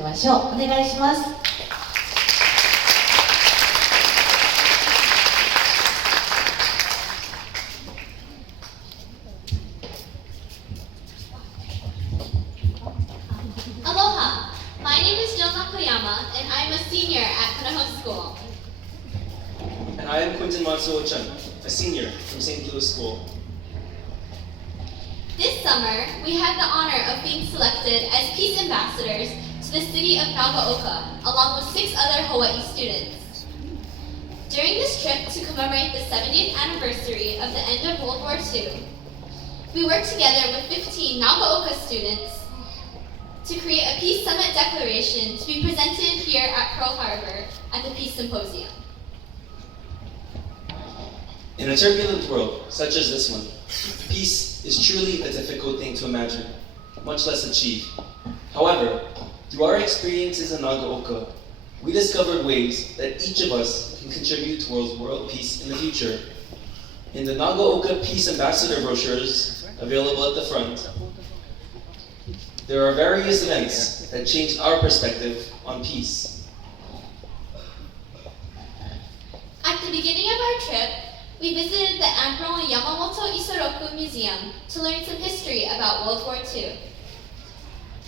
きましょう。お願いします。Aloha! My name is Yoma Koyama, and I'm a senior at Kanaho School. And I am Quinton Matsuo-chan, a senior from St. Louis School. This summer, we had the honor of being selected as Peace Ambassadors to the city of Nagaoka, along with 6 other Hawaii students. During this trip to commemorate the 70th anniversary of the end of World War II, we worked together with 15 Nagaoka students to create a Peace Summit Declaration to be presented here at Pearl Harbor at the Peace Symposium. In a turbulent world such as this one, peace is truly a difficult thing to imagine, much less achieve. However, through our experiences in Nagaoka, we discovered ways that each of us can contribute towards world peace in the future. In the Nagaoka Peace Ambassador brochures available at the front, there are various events that changed our perspective on peace. At the beginning of our trip, we visited the Admiral Yamamoto Isoroku Museum to learn some history about World War II.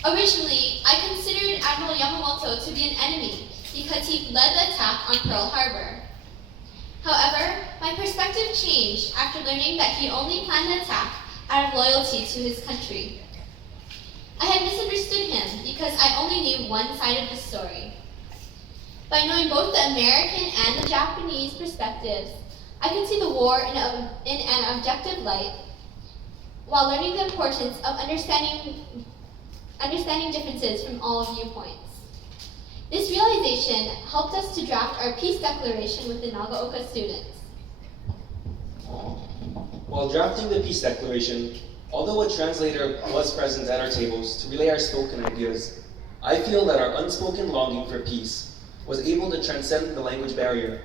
Originally, I considered Admiral Yamamoto to be an enemy because he led the attack on Pearl Harbor. However, my perspective changed after learning that he only planned the attack out of loyalty to his country. I had misunderstood him because I only knew one side of the story. By knowing both the American and the Japanese perspectives, I could see the war in an objective light, while learning the importance of understanding differences from all viewpoints. This realization helped us to draft our peace declaration with the Nagaoka students. While drafting the peace declaration, although a translator was present at our tables to relay our spoken ideas, I feel that our unspoken longing for peace was able to transcend the language barrier.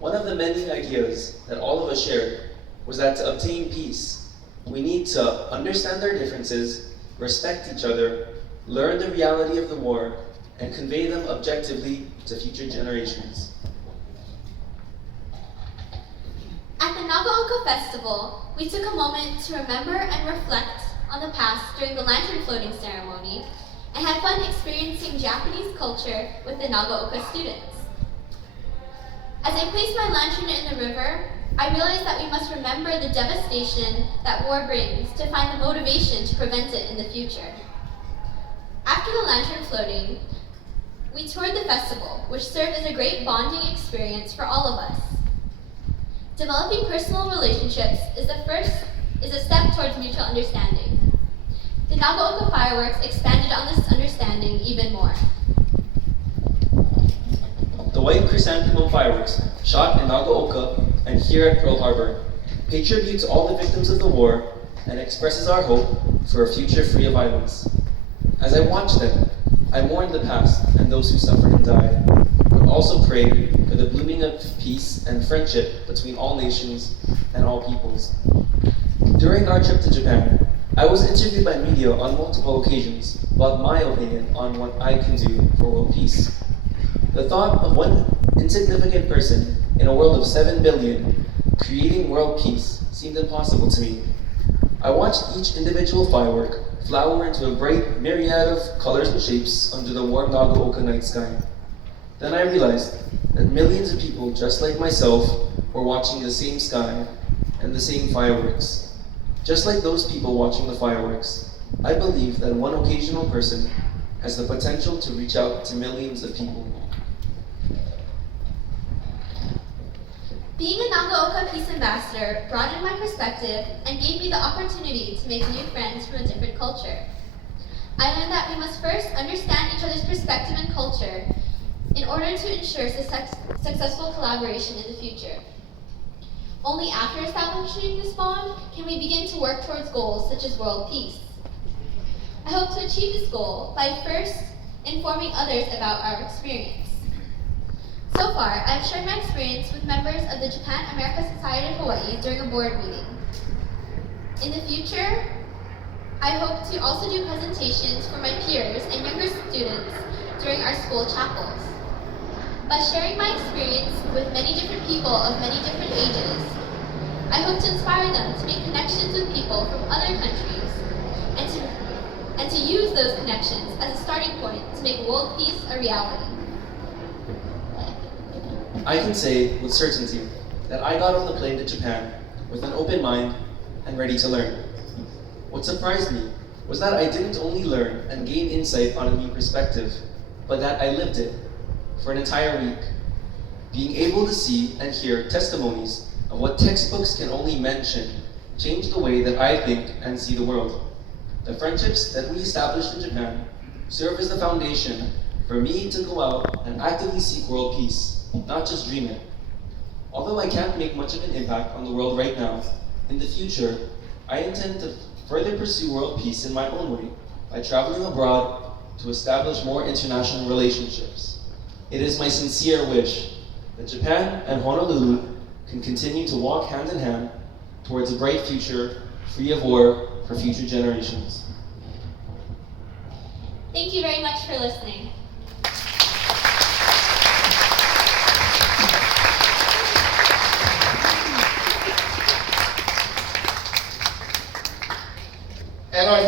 One of the many ideas that all of us shared was that to obtain peace, we need to understand our differences, respect each other, learn the reality of the war, and convey them objectively to future generations. At the Nagaoka Festival, we took a moment to remember and reflect on the past during the lantern floating ceremony and had fun experiencing Japanese culture with the Nagaoka students. As I placed my lantern in the river, I realized that we must remember the devastation that war brings to find the motivation to prevent it in the future. After the lantern floating, we toured the festival, which served as a great bonding experience for all of us. Developing personal relationships is a step towards mutual understanding. The Nagaoka fireworks expanded on this understanding even more. The white chrysanthemum fireworks, shot in Nagaoka and here at Pearl Harbor, pay tribute to all the victims of the war and expresses our hope for a future free of violence. As I watched them, I mourned the past and those who suffered and died, but also prayed for the blooming of peace and friendship between all nations and all peoples. During our trip to Japan, I was interviewed by media on multiple occasions about my opinion on what I can do for world peace. The thought of one insignificant person in a world of 7 billion creating world peace seemed impossible to me. I watched each individual firework flower into a bright myriad of colors and shapes under the warm Nagaoka night sky. Then I realized that millions of people just like myself were watching the same sky and the same fireworks. Just like those people watching the fireworks, I believe that one occasional person has the potential to reach out to millions of people. Being a Nagaoka Peace Ambassador broadened my perspective and gave me the opportunity to make new friends from a different culture. I learned that we must first understand each other's perspective and culture in order to ensure successful collaboration in the future. Only after establishing this bond can we begin to work towards goals such as world peace. I hope to achieve this goal by first informing others about our experience. So far, I've shared my experience with members of the Japan-America Society of Hawaii during a board meeting. In the future, I hope to also do presentations for my peers and younger students during our school chapels. By sharing my experience with many different people of many different ages, I hope to inspire them to make connections with people from other countries and to use those connections as a starting point to make world peace a reality. I can say with certainty that I got on the plane to Japan with an open mind and ready to learn. What surprised me was that I didn't only learn and gain insight on a new perspective, but that I lived it for an entire week, being able to see and hear testimonies of what textbooks can only mention changed the way that I think and see the world. The friendships that we established in Japan serve as the foundation for me to go out and actively seek world peace, not just dream it. Although I can't make much of an impact on the world right now, in the future, I intend to further pursue world peace in my own way by traveling abroad to establish more international relationships. It is my sincere wish that Japan and Honolulu can continue to walk hand in hand towards a bright future, free of war, for future generations. Thank you very much for listening. And our